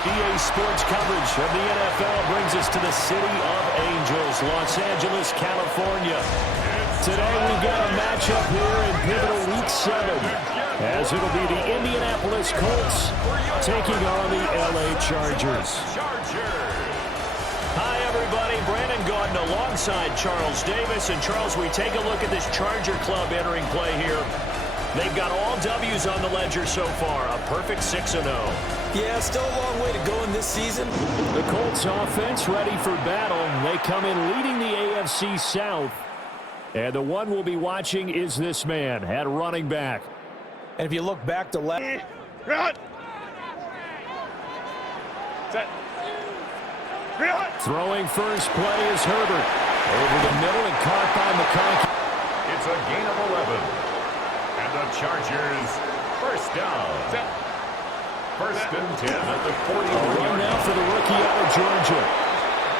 EA Sports coverage of the NFL brings us to the City of Angels, Los Angeles, California. Today we've got a matchup here in pivotal Week 7, as it'll be the Indianapolis Colts taking on the LA Chargers. Hi, everybody. Brandon Gordon alongside Charles Davis. And, Charles, we take a look at this Charger club entering play here. They've got all W's on the ledger so far, a perfect 6-0. Yeah, still a long way to go in this season. The Colts offense ready for battle. They come in leading the AFC South. And the one we'll be watching is this man at running back. And if you look back to left. Throwing first play is Herbert. Over the middle and caught by McConkey. It's a gain of 11. And the Chargers first down. First and 10 at the 41-yard now for the rookie out of Georgia.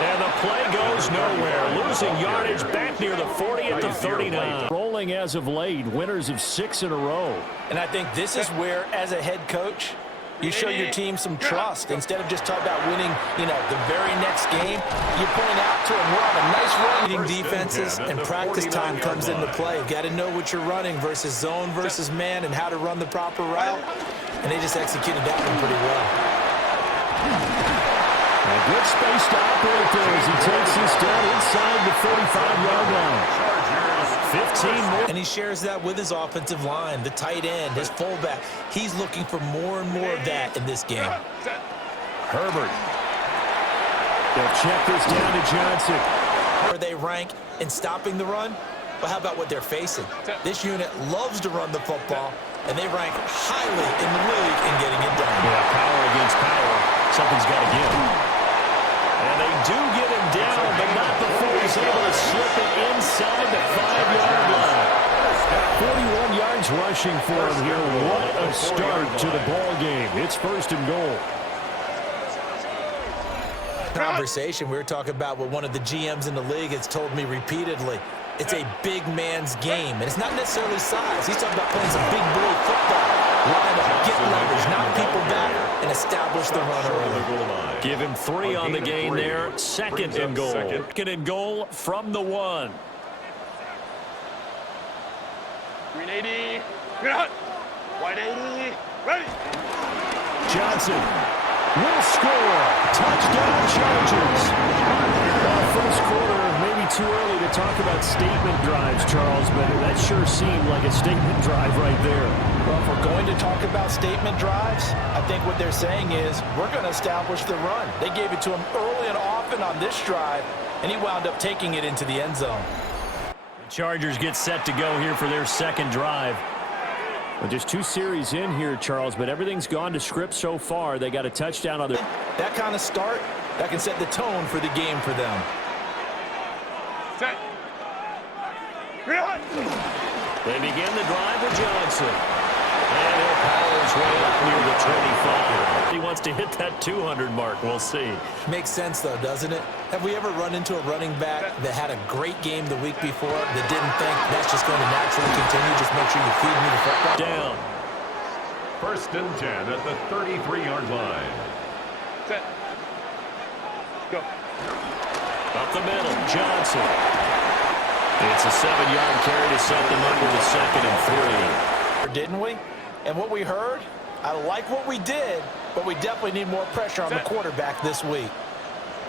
And the play goes nowhere. Losing yardage back near the 40 at the 39. Rolling as of late, winners of 6 in a row. And I think this is where, as a head coach, you show your team some trust. Instead of just talking about winning, the very next game, you point out to them, we're on a nice run. Defenses and practice time comes into play. You've got to know what you're running versus zone versus man and how to run the proper route. And they just executed that one pretty well. A good space to operate there as he takes this down inside the 45-yard line. 15 more. And he shares that with his offensive line, the tight end, his fullback. He's looking for more and more of that in this game. Herbert. They'll check this down to Johnson. Where they rank in stopping the run? Well, how about what they're facing? This unit loves to run the football, and they rank highly in the league in getting it done. Yeah, power against power. Something's got to give. And they do get him down, but not before he's able to slip it inside the 5-yard line. 41 yards rushing for him here. What a start to the ball game. It's first and goal. Conversation we were talking about with one of the GMs in the league has told me repeatedly, it's a big man's game, and it's not necessarily size. He's talking about playing some big boy football. Line up, get leverage, knock people back, and establish the run early. Give him 3 on the gain there. Second and goal. Second and goal from the 1. 380. Wide 80. Ready. Johnson will score. Touchdown Chargers. First quarter, maybe too early to talk about statement drives, Charles, but that sure seemed like a statement drive right there. Well, if we're going to talk about statement drives, I think what they're saying is we're going to establish the run. They gave it to him early and often on this drive, and he wound up taking it into the end zone. The Chargers get set to go here for their second drive. Well, just 2 series in here, Charles, but everything's gone to script so far. They got a touchdown on their... That kind of start, that can set the tone for the game for them. Set. They begin the drive with Johnson. And he'll power his way up near the 25. He wants to hit that 200 mark. We'll see. Makes sense, though, doesn't it? Have we ever run into a running back that had a great game the week before that didn't think that's just going to naturally continue? Just make sure you feed me the football. Down. First and 10 at the 33-yard line. Set. Go. Up the middle, Johnson. It's a 7-yard carry to set them up with a 2nd and 3. Didn't we? And what we heard, I like what we did, but we definitely need more pressure on the quarterback this week.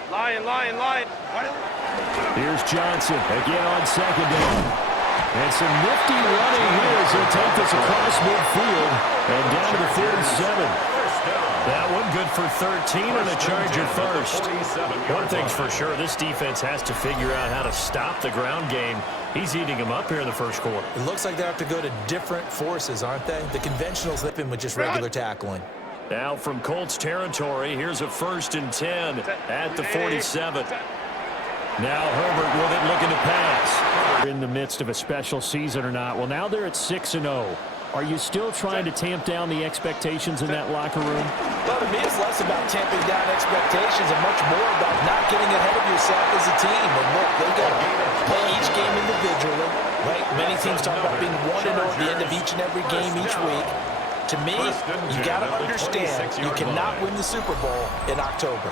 Lion. Here's Johnson again on 2nd down. And some nifty running here as he'll take this across midfield and down to the 47. That one good for 13 and a Charger first. One thing's for sure, this defense has to figure out how to stop the ground game. He's eating them up here in the first quarter. It looks like they have to go to different forces, aren't they? The conventionals lip him with just regular tackling. Now from Colts territory, here's a 1st and 10 at the 47. Now Herbert with it, looking to pass. In the midst of a special season or not. Well, now they're at 6-0. Are you still trying to tamp down the expectations in that locker room? Well, to me, it's less about tamping down expectations and much more about not getting ahead of yourself as a team. And look, they've got to play each game individually, right? Many teams talk about being 1-0 at the end of each and every game each week. To me, you got to understand you cannot win the Super Bowl in October.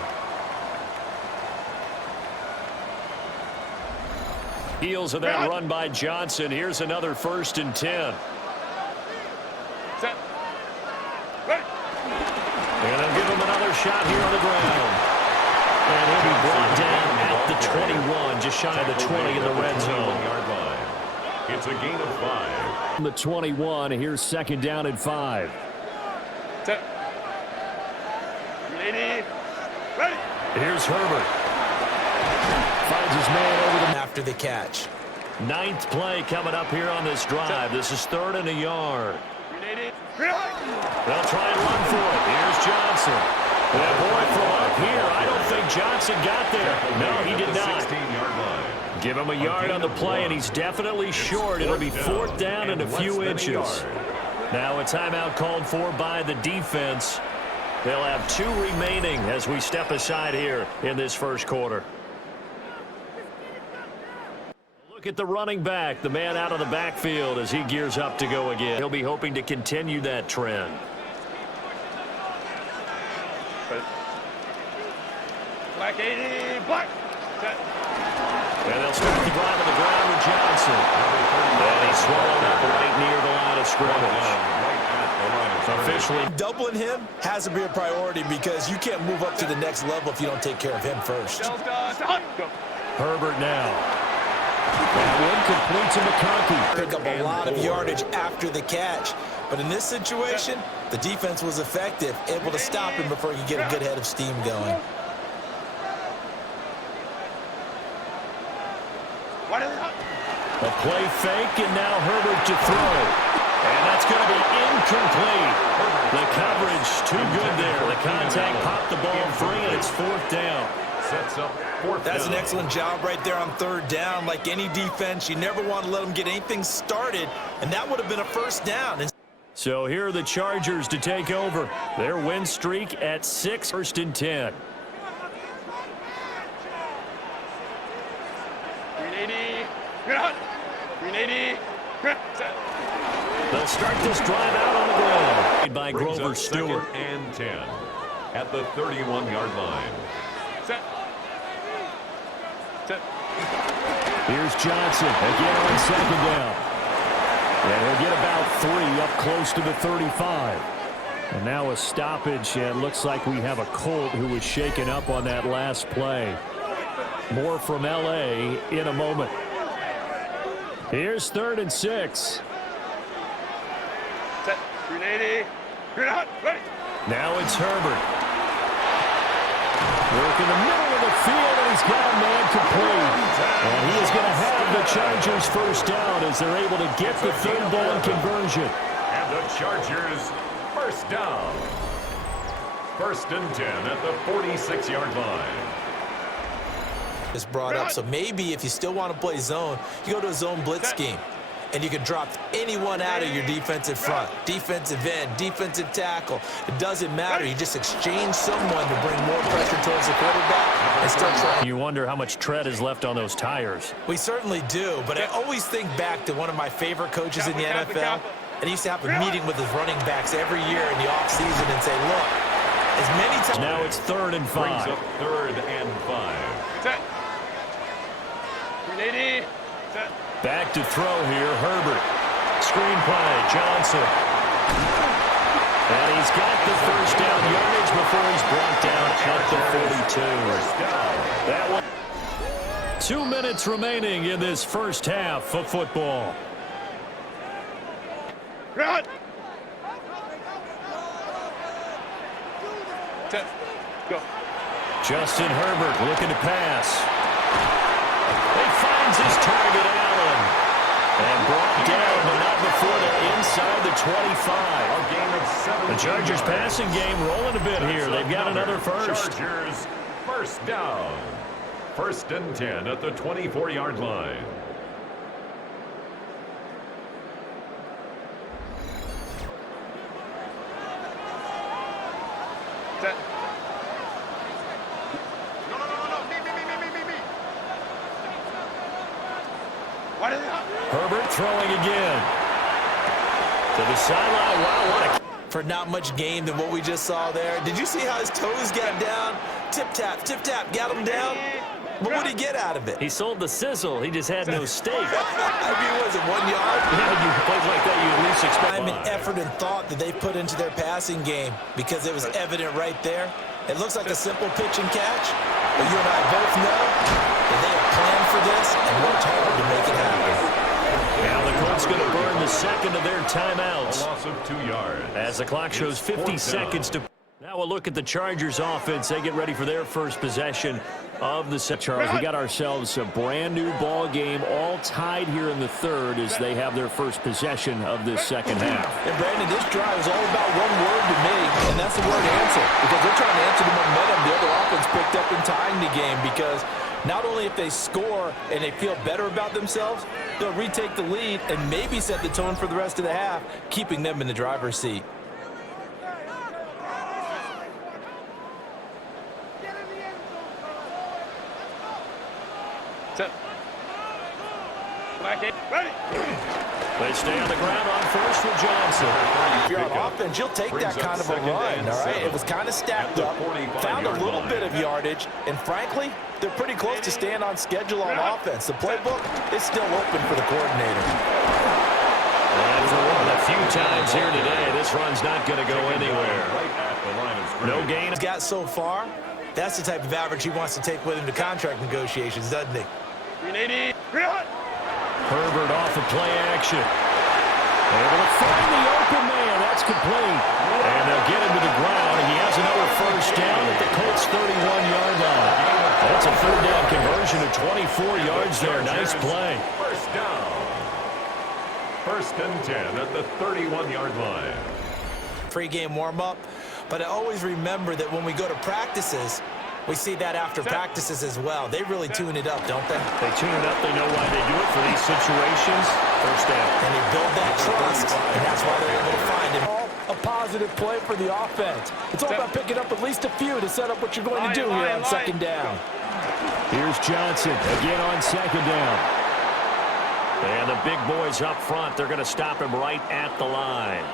Heels of that run by Johnson. Here's another 1st and 10. Set. Ready. And they'll give him another shot here on the ground. And he'll be brought down at the 21, just shy of the 20 in the red zone. It's a gain of 5. The 21, here's 2nd down and 5. Set. Ready. Ready. Here's Herbert. Finds his man over the After the catch. 9th play coming up here on this drive. This is 3rd and a yard. Ready. They'll try and run for it. Here's Johnson. And boy, from up here, I don't think Johnson got there. No, he did not. 16-yard line. Give him a yard on the play, and he's definitely short. It'll be 4th down and a few inches. Now a timeout called for by the defense. They'll have 2 remaining as we step aside here in this first quarter. Look at the running back, the man out of the backfield as he gears up to go again. He'll be hoping to continue that trend. Black 80. Black. Set. And they'll start the drive on the ground with Johnson. And he's swallowed up right near the line of scrimmage. Officially, Doubling him has to be a priority because you can't move up to the next level if you don't take care of him first. Delta. Go. Herbert now. That one complete to McConkey. Pick up a lot of yardage after the catch. But in this situation, the defense was effective, able to stop him before he could get a good head of steam going. A play fake, and now Herbert to throw. And that's going to be incomplete. The coverage too good there. The contact popped the ball free, and it's 4th down. Sets up 4th That's down. an excellent job right there on 3rd down. Like any defense, you never want to let them get anything started, and that would have been a 1st down. So here are the Chargers to take over. Their win streak at 6, 1st and 10. 380. 380. Set. They'll start this drive out on the ground. By Brings Grover up Stewart. 2nd and 10 at the 31-yard line. Set. Set. Here's Johnson again on 2nd down. And he'll get about 3 up close to the 35. And now a stoppage, and looks like we have a Colt who was shaken up on that last play. More from L.A. in a moment. Here's 3rd and 6. Set. 380. Ready. Now it's Herbert. Work in the middle of the field, and he's got a man complete. And he is going to have the Chargers 1st down as they're able to get the 3rd down conversion. And the Chargers 1st down. 1st and 10 at the 46-yard line. Is brought up, so maybe if you still want to play zone, you go to a zone blitz scheme, and you can drop anyone out of your defensive front, defensive end, defensive tackle. It doesn't matter. You just exchange someone to bring more pressure towards the quarterback and still try. You wonder how much tread is left on those tires. We certainly do, but I always think back to one of my favorite coaches in the NFL, and he used to have a meeting with his running backs every year in the offseason and say, look, as many times. Now it's 3rd and 5. Brings up 3rd and 5. Set. 380. Set. Back to throw here, Herbert. Screen play, Johnson. And he's got the 1st down yardage before he's brought down at the 42. That one. 2 minutes remaining in this first half of football. Run. Set. Go. Justin Herbert looking to pass. He finds his target, Allen. And brought down, but not before the inside the 25. The Chargers passing game rolling a bit here. They've got another 1st. Chargers 1st down. 1st and 10 at the 24-yard line. Set. No. Me. Herbert throwing again. To the sideline. Wow, what a for not much gain than what we just saw there. Did you see how his toes got down? Tip-tap, got him down. But what did he get out of it? He sold the sizzle. He just had no steak. I mean, was it 1 yard? Yeah, you play like that, you at least expect Time and effort and thought that they put into their passing game, because it was evident right there. It looks like a simple pitch and catch, but you and I both know that they have planned for this and worked hard to make it happen. Now the Colts going to burn the second of their timeouts. A loss of 2 yards. As the clock shows 50 seconds to... Now we'll look at the Chargers offense. They get ready for their first possession of the set. Charles, we got ourselves a brand new ball game, all tied here in the third as they have their first possession of this second half. And Brandon, this drive is all about one word to me, and that's the word answer, because they're trying to answer the momentum the other offense picked up in tying the game, because not only if they score and they feel better about themselves, they'll retake the lead and maybe set the tone for the rest of the half, keeping them in the driver's seat. Ready. They stay on the ground on first with Johnson. If you're on offense, you'll take that kind of a run, all right? It was kind of stacked up, found a little bit of yardage, and frankly, they're pretty close to staying on schedule on offense. The playbook is still open for the coordinator. And for one of the few times here today, this run's not going to go anywhere. No gain. He's got so far, that's the type of average he wants to take with him to contract negotiations, doesn't he? 380. Real. Herbert off of play action. Able to find the open man. That's complete. And they'll get him to the ground. He has another first down at the Colts' 31-yard line. That's a third down conversion of 24 yards there. Nice play. First down. First and 10 at the 31-yard line. Pre-game warm-up, but I always remember that when we go to practices, we see that after practices as well. They really tune it up, don't they? They tune it up. They know why they do it for these situations. First down. And they build that trust, and that's why they're able to find him. A positive play for the offense. It's all about picking up at least a few to set up what you're going to do here on second down. Here's Johnson again on second down. And the big boys up front, they're going to stop him right at the line.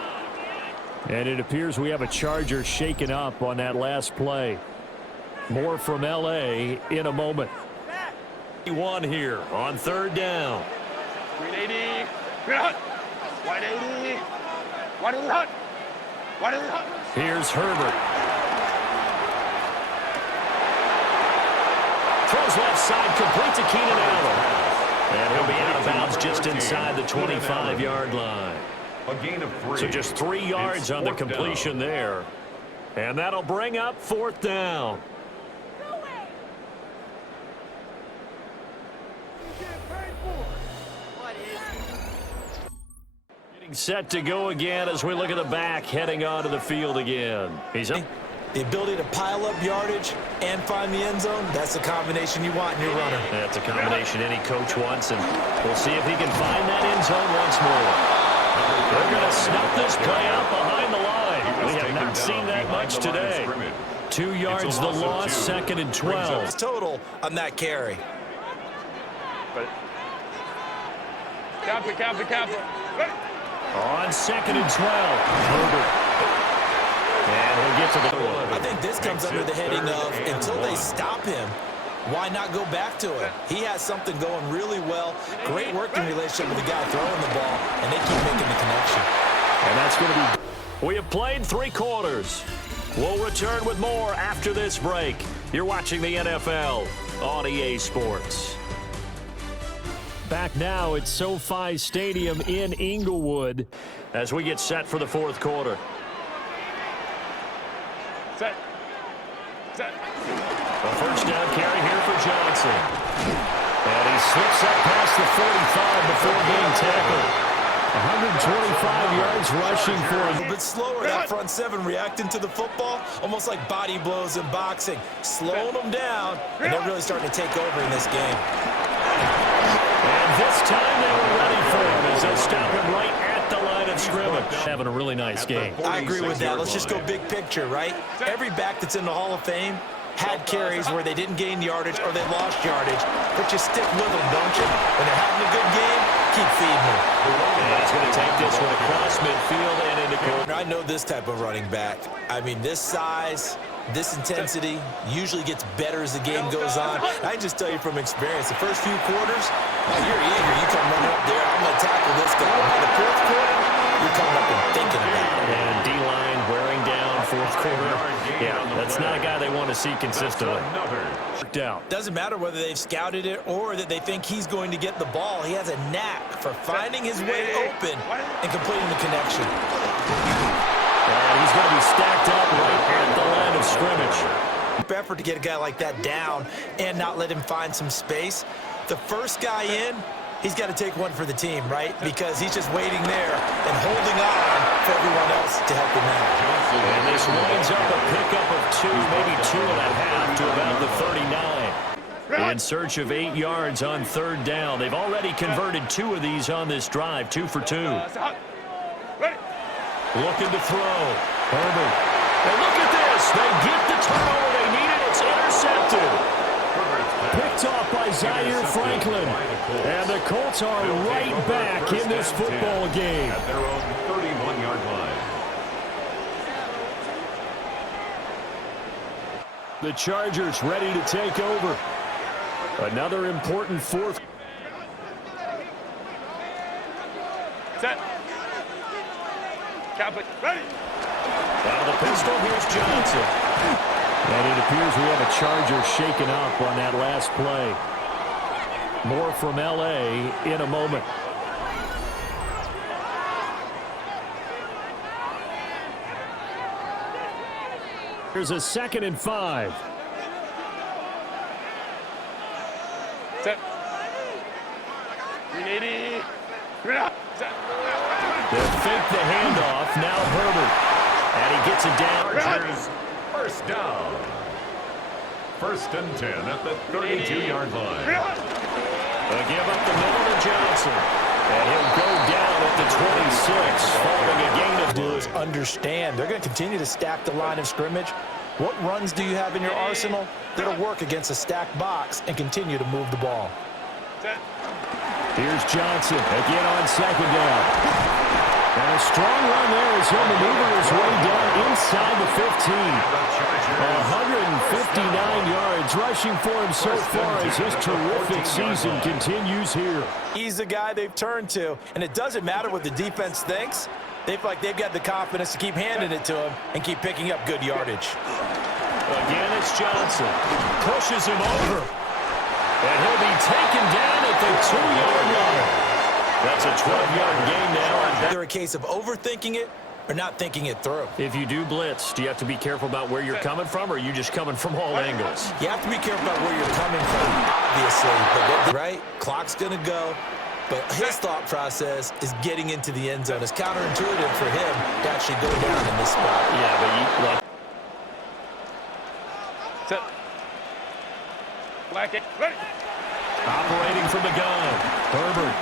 And it appears we have a Charger shaken up on that last play. More from L.A. in a moment. One here on third down. 380. Real. 180. 180. 180. Here's Herbert. Throws left side, complete to Keenan Allen. And he'll be out of bounds just inside the 25-yard line. A gain of 3. So just 3 yards on the completion there. And that'll bring up fourth down. Set to go again as we look at the back heading onto the field again. He's up. The ability to pile up yardage and find the end zone, that's the combination you want in your runner. That's a combination any coach wants, and we'll see if he can find that end zone once more. They're going to snuff this play out behind the line. We have not seen that much today. 2 yards the loss, second and 12. Total on that carry. Copy. Ready. On second and 12, Herbert. And he'll get to the... I think this comes under the heading of, until they stop him, why not go back to it? He has something going really well. Great working relationship with the guy throwing the ball, and they keep making the connection. And that's going to be... We have played 3 quarters. We'll return with more after this break. You're watching the NFL on EA Sports. Back now at SoFi Stadium in Inglewood as we get set for the fourth quarter. Set. A first down carry here for Johnson. And he slips up past the 45 before being tackled. 125 yards rushing for him. A little bit slower, that front seven reacting to the football, almost like body blows in boxing. Slowing them down, and they're really starting to take over in this game. And this time they were ready for him as they stop him right at the line of scrimmage. Having a really nice game. I agree with that. Let's just go big picture, right? Every back that's in the Hall of Fame had carries where they didn't gain yardage or they lost yardage, but you stick with them, don't you? When they're having a good game, keep feeding them. And it's going to take this one across midfield and into corner. I know this type of running back. I mean, this size, this intensity usually gets better as the game goes on. I just tell you from experience, the first few quarters, you're eager. You come running up there, I'm going to tackle this guy. By the fourth quarter, you're coming up and thinking about it. And D-line wearing down fourth quarter. Yeah, that's not a guy they want to see consistently. Doesn't matter whether they've scouted it or that they think he's going to get the ball. He has a knack for finding his way open and completing the connection. And he's going to be stacked up right at the line of scrimmage. Effort to get a guy like that down and not let him find some space. The first guy in, he's got to take one for the team, right? Because he's just waiting there and holding on for everyone else to help him out. And this winds up a pickup of 2, maybe 2.5 to about the 39. In search of 8 yards on third down. They've already converted 2 of these on this drive, 2 for 2. Looking to throw. Herbert. And look at this. They get the turnover they needed. It's intercepted. Picked off by Zaire Franklin. And the Colts are right back in this football game. At their own 31-yard line. The Chargers ready to take over. Another important fourth. Set. Catholic, ready. Out of the pistol, here's Johnson. And it appears we have a Charger shaken up on that last play. More from L.A. in a moment. Here's a 2nd and 5. Set. 380. Set. They'll fake the handoff. Now Herbert. And he gets it down. Chargers, first down. 1st and 10 at the 32-yard line. They'll give up the middle to Johnson. And he'll go down at the 26, following a gain of 2. Is understand they're going to continue to stack the line of scrimmage. What runs do you have in your arsenal that'll work against a stacked box and continue to move the ball? Set. Here's Johnson again on 2nd down. And a strong run there as he'll maneuver his way down inside the 15. 159 yards rushing for him so far as his terrific season continues here. He's the guy they've turned to, and it doesn't matter what the defense thinks. They feel like they've got the confidence to keep handing it to him and keep picking up good yardage. Again, it's Johnson. Pushes him over. And he'll be taken down at the 2-yard line. That's a 12-yard gain now. Either a case of overthinking it or not thinking it through. If you do blitz, do you have to be careful about where you're coming from, or are you just coming from all angles? You have to be careful about where you're coming from, obviously. But right, clock's going to go. But his thought process is getting into the end zone. It's counterintuitive for him to actually go down in this spot. Yeah, but you, like, Set. Black it, ready. operating from the gun. Herbert.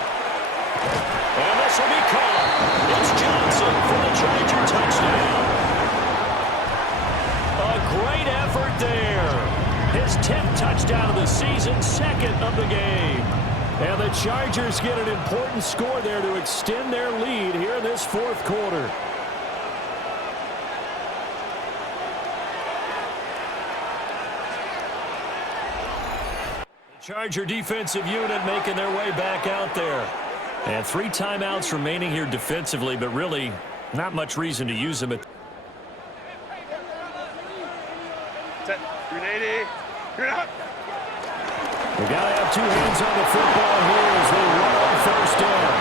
And this will be caught. It's Johnson for the Charger touchdown. A great effort there. His 10th touchdown of the season, 2nd of the game. And the Chargers get an important score there to extend their lead here in this 4th quarter. The Charger defensive unit making their way back out there. And 3 timeouts remaining here defensively, but really not much reason to use them. Set. 380. You're out. We got to have 2 hands on the football here as they run on 1st down.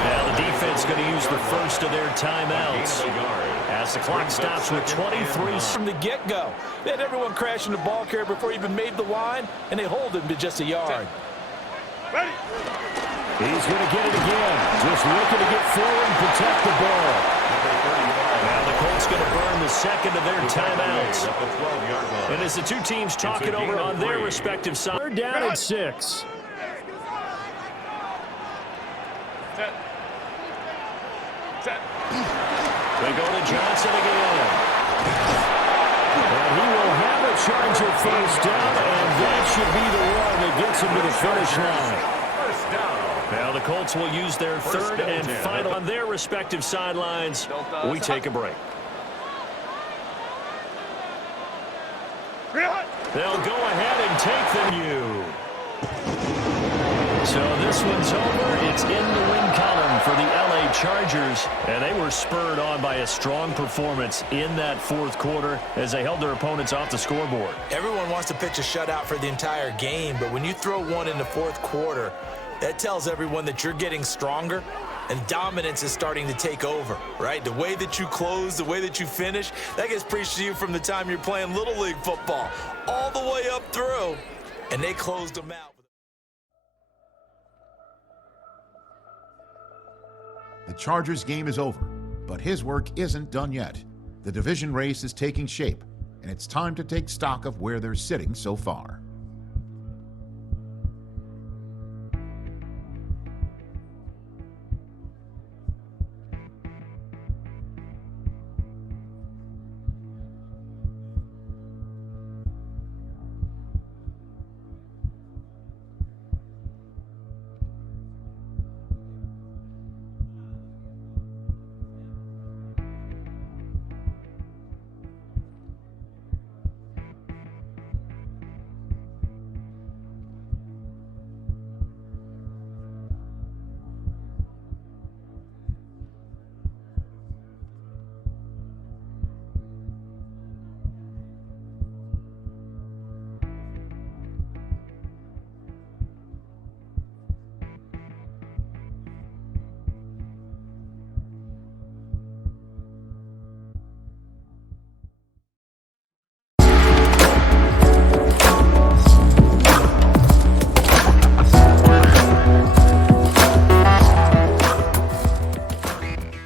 Now the defense going to use the first of their timeouts as the clock stops with 23 From the get-go, they had everyone crashing the ball carrier before he even made the line, and they hold him to just a yard. Ready. He's going to get it again. Just looking to get forward and protect the ball. Now the Colts going to burn the 2nd of their timeouts. And as the 2 teams talk it over on their respective sides. 3rd down and 6. Set. Set. They go to Johnson again. And he will have first down, and that should be the one that gets them to the finish line. First down. Now the Colts will use their third and final on their respective sidelines. We take a break. They'll go ahead and take the view. So this one's over. It's in the win column for the LA Chargers. And they were spurred on by a strong performance in that fourth quarter as they held their opponents off the scoreboard. Everyone wants to pitch a shutout for the entire game, but when you throw one in the fourth quarter, that tells everyone that you're getting stronger and dominance is starting to take over, right? The way that you close, the way that you finish, that gets preached to you from the time you're playing Little League football all the way up through, and they closed them out. The Chargers game is over, but his work isn't done yet. The division race is taking shape, and it's time to take stock of where they're sitting so far.